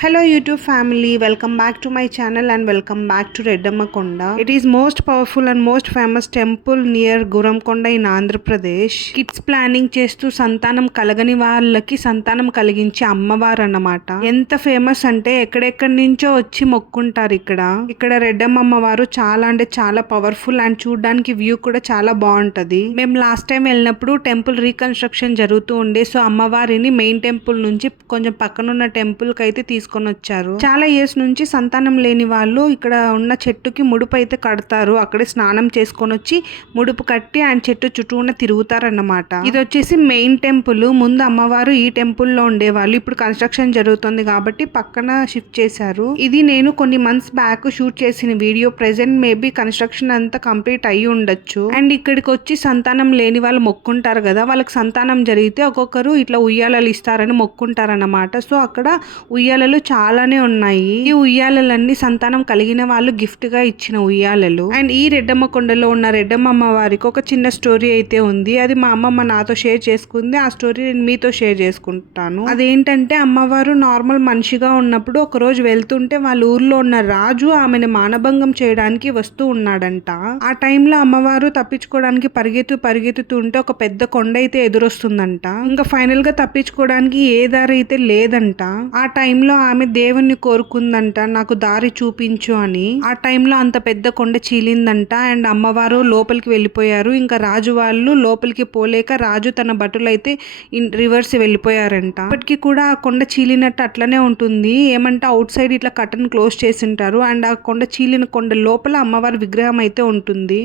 Hello YouTube family, welcome back to my channel and welcome back to Reddamma Konda. It is most powerful and most famous temple near Guramkonda in Andhra Pradesh. Kids planning చేస్తూ సంతానం కలగని వాళ్ళకి సంతానం కలిగించే అమ్మవారు అన్నమాట. ఎంత famous అంటే ఎక్కడెక్కడి నుంచో వచ్చి మొక్కుంటారు ఇక్కడ రెడ్డమ్మ అమ్మవారు చాలా అంటే చాలా పవర్ఫుల్ అండ్ చూడడానికి వ్యూ కూడా చాలా బాగుంటది. మేము లాస్ట్ టైం వెళ్ళినప్పుడు టెంపుల్ రీకన్స్ట్రక్షన్ జరుగుతూ ఉండే సో అమ్మవారిని మెయిన్ టెంపుల్ నుంచి కొంచెం పక్కనున్న టెంపుల్ కి అయితే తీసుకొని వచ్చారు. చాలా ఇయర్స్ నుంచి సంతానం లేని వాళ్ళు ఇక్కడ ఉన్న చెట్టుకి ముడుపు అయితే కడతారు. అక్కడే స్నానం చేసుకొని వచ్చి ముడుపు కట్టి ఆయన చెట్టు చుట్టూన తిరుగుతారన్నమాట. ఇది వచ్చేసి మెయిన్ టెంపుల్. ముందు అమ్మవారు ఈ టెంపుల్ లో ఉండేవాళ్ళు. ఇప్పుడు కన్స్ట్రక్షన్ జరుగుతుంది కాబట్టి పక్కన షిఫ్ట్ చేశారు. ఇది నేను కొన్ని మంత్స్ బ్యాక్ షూట్ చేసిన వీడియో. ప్రెసెంట్ మేబీ కన్స్ట్రక్షన్ అంతా కంప్లీట్ అయ్యి ఉండొచ్చు. అండ్ ఇక్కడికి వచ్చి సంతానం లేని వాళ్ళు మొక్కుంటారు కదా, వాళ్ళకి సంతానం జరిగితే ఒక్కొక్కరు ఇట్లా ఉయ్యాలలు ఇస్తారని మొక్కుంటారన్నమాట. సో అక్కడ ఉయ్యాలలు చాలానే ఉన్నాయి. ఈ ఉయ్యాలలన్నీ సంతానం కలిగిన వాళ్ళు గిఫ్ట్ గా ఇచ్చిన ఉయ్యాలలు. అండ్ ఈ రెడ్డమ్మ కొండలో ఉన్న రెడ్డమ్మ అమ్మవారికి ఒక చిన్న స్టోరీ అయితే ఉంది. అది మా అమ్మమ్మ నాతో షేర్ చేసుకుంది. ఆ స్టోరీ నేను మీతో షేర్ చేసుకుంటాను. అదేంటంటే అమ్మవారు నార్మల్ మనిషిగా ఉన్నప్పుడు ఒక రోజు వెళ్తుంటే వాళ్ళ ఊర్లో ఉన్న రాజు ఆమెను మానభంగం చేయడానికి వస్తూ ఉన్నాడంట. ఆ టైంలో అమ్మవారు తప్పించుకోవడానికి పరిగెత్తుతుంటే ఒక పెద్ద కొండ అయితే ఎదురొస్తుందంట. ఇంకా ఫైనల్ గా తప్పించుకోవడానికి ఏ దారి అయితే లేదంట. ఆ టైంలో ఆమె దేవుణ్ణి కోరుకుందంట, నాకు దారి చూపించు అని. ఆ టైంలో అంత పెద్ద కొండ చీలిందంట. అండ్ అమ్మవారు లోపలికి వెళ్ళిపోయారు. ఇంకా రాజు వాళ్ళు లోపలికి పోలేక రాజు తన భటులైతే రివర్స్ వెళ్ళిపోయారంట. ఇప్పటికీ కూడా ఆ కొండ చీలినట్టు అట్లనే ఉంటుంది. ఏమంటే అవుట్ సైడ్ ఇట్లా కర్టన్ క్లోజ్ చేసింటారు. అండ్ ఆ కొండ చీలిన కొండ లోపల అమ్మవారి విగ్రహం అయితే ఉంటుంది.